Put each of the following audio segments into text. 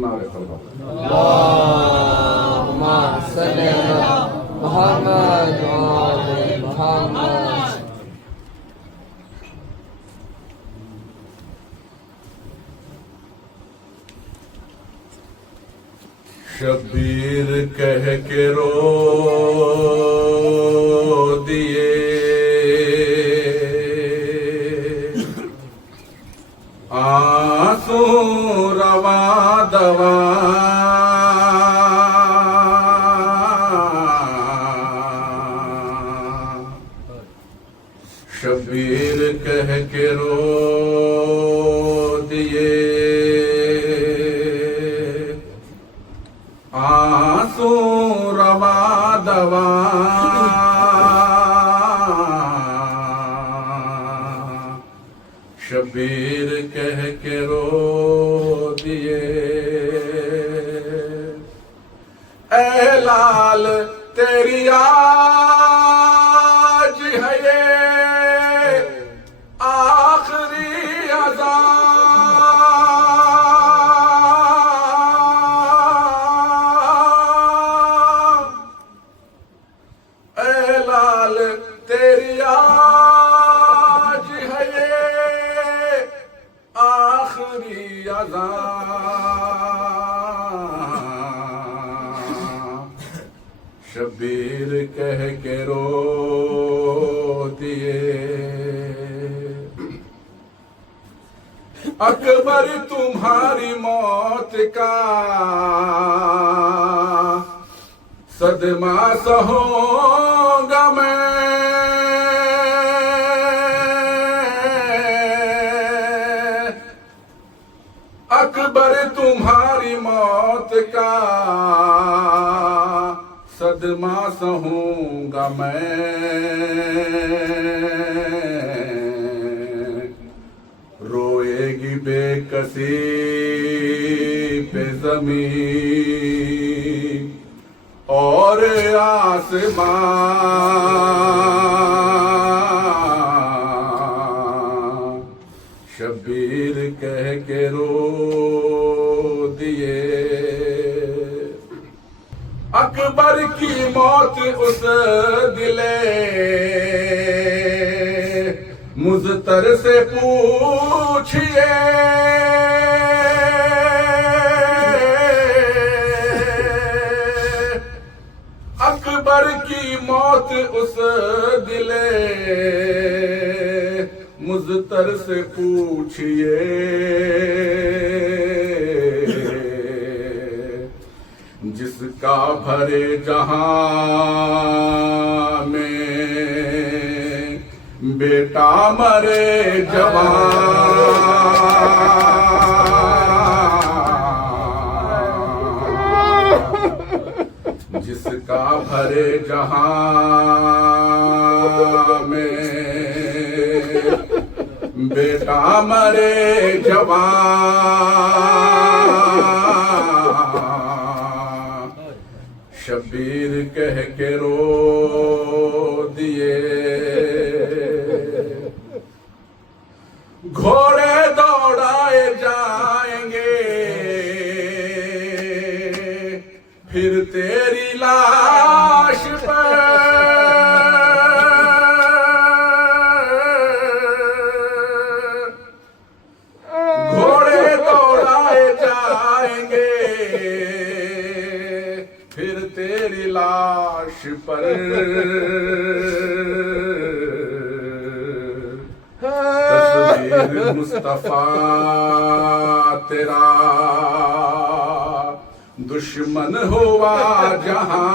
नारे तलवा अल्लाहुम्मा सल्ली अला मुहम्मद व आले मुहम्मद। शबीर कह के रो दिए आंसू रवा दवा शबीर कह के रो दिए आंसू रवा दवा शबीर कह के रो दिए ऐ लाल तेरी आज है ये आखिरी अज़ा तेरी आज है ये आखिरी अज़ा शबीर कह के रो दिए अकबर तुम्हारी मौत का सदमा सहूंगा मैं अकबर तुम्हारी मौत का सदमा सहूंगा मैं रोएगी बेकसी पे ज़मीन और आसमां शबीर कह के रो दिए अकबर की मौत उस दिले मुज़तर से पूछिए अकबर की मौत उस दिले मुज़तर से पूछिए जिसका भरे जहां में बेटा मरे जवान जिसका भरे जहां में बेटा मरे जवान शबीर कह के रो दिए घोड़े दौड़ाए जाएंगे फिर तेरी लाश पर घोड़े दौड़ाए जाएंगे फिर तेरी लाश पर तस्वीर मुस्तफा तेरा दुश्मन हुआ जहां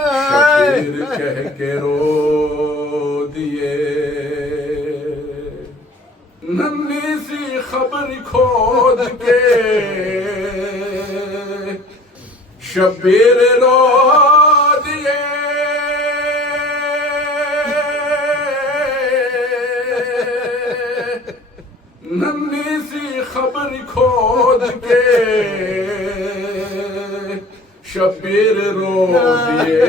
शबीर कह के रो दिए नन्ही सी खबर खोद के शबीर रो दिए नन्ही सी खबर खोद के शबीर रो दिए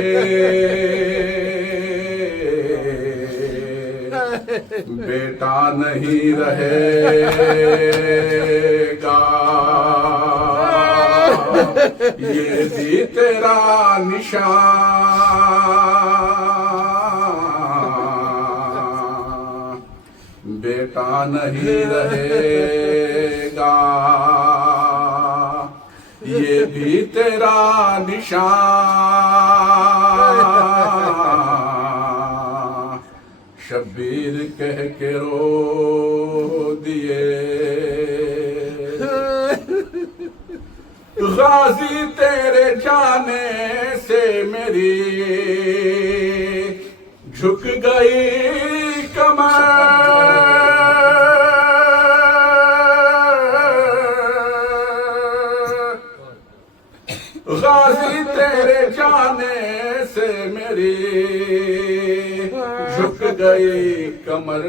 बेटा नहीं रहेगा ये भी तेरा निशान, बेटा नहीं रहेगा ये भी तेरा निशान, शब्बीर कह के रो दिए। गाजी तेरे जाने से मेरी झुक गई कमर, गाजी तेरे जाने से मेरी झुक गई कमर,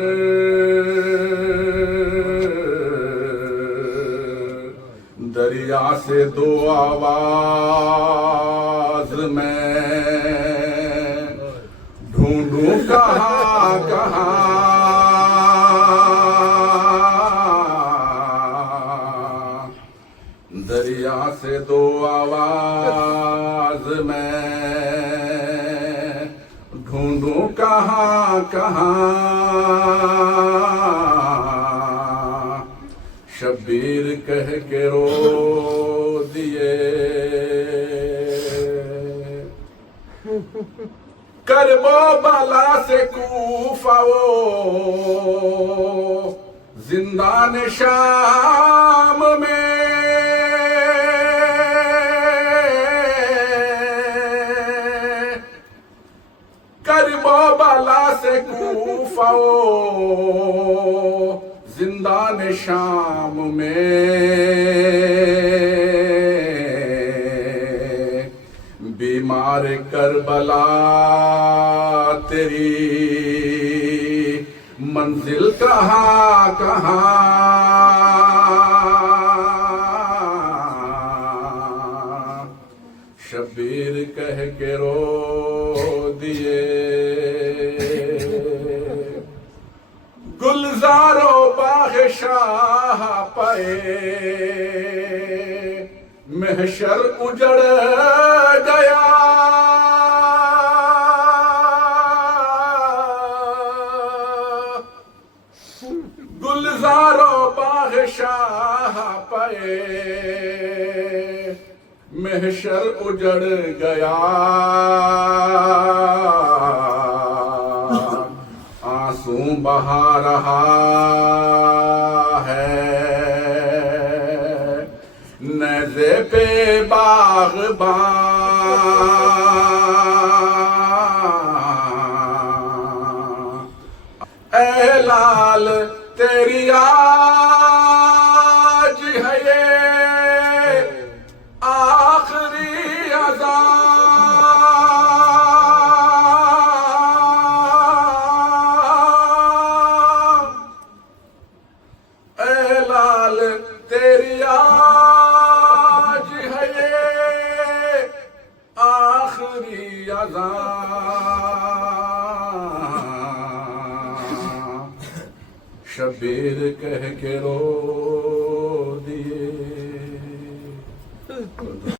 दरिया से दो आवाज मैं ढूंढूं कहाँ कहाँ, दरिया से दो आवाज मैं ढूंढूं कहाँ कहाँ, शब्बीर कह के रो दिए। करबो बाला से कूफा वो जिंदान शाम में, करबो बाला से कूफा वो जिंदान शाम में, बीमार करबला तेरी मंजिल कहाँ कहाँ, शब्बीर कह के रो दिए। गुलजारो बाग़ शाह पाए महशर उजड़ गया, गुलजारो बाग़ शाह पाए महशर उजड़ गया, आंसू बहा रहा है नज़े पे बाग़बान, ऐ लाल तेरी आज है ये आखिरी अज़ान, ऐ लाल तेरी आज है ये आखिरी अज़ान, शब्बीर कह के रो दिए।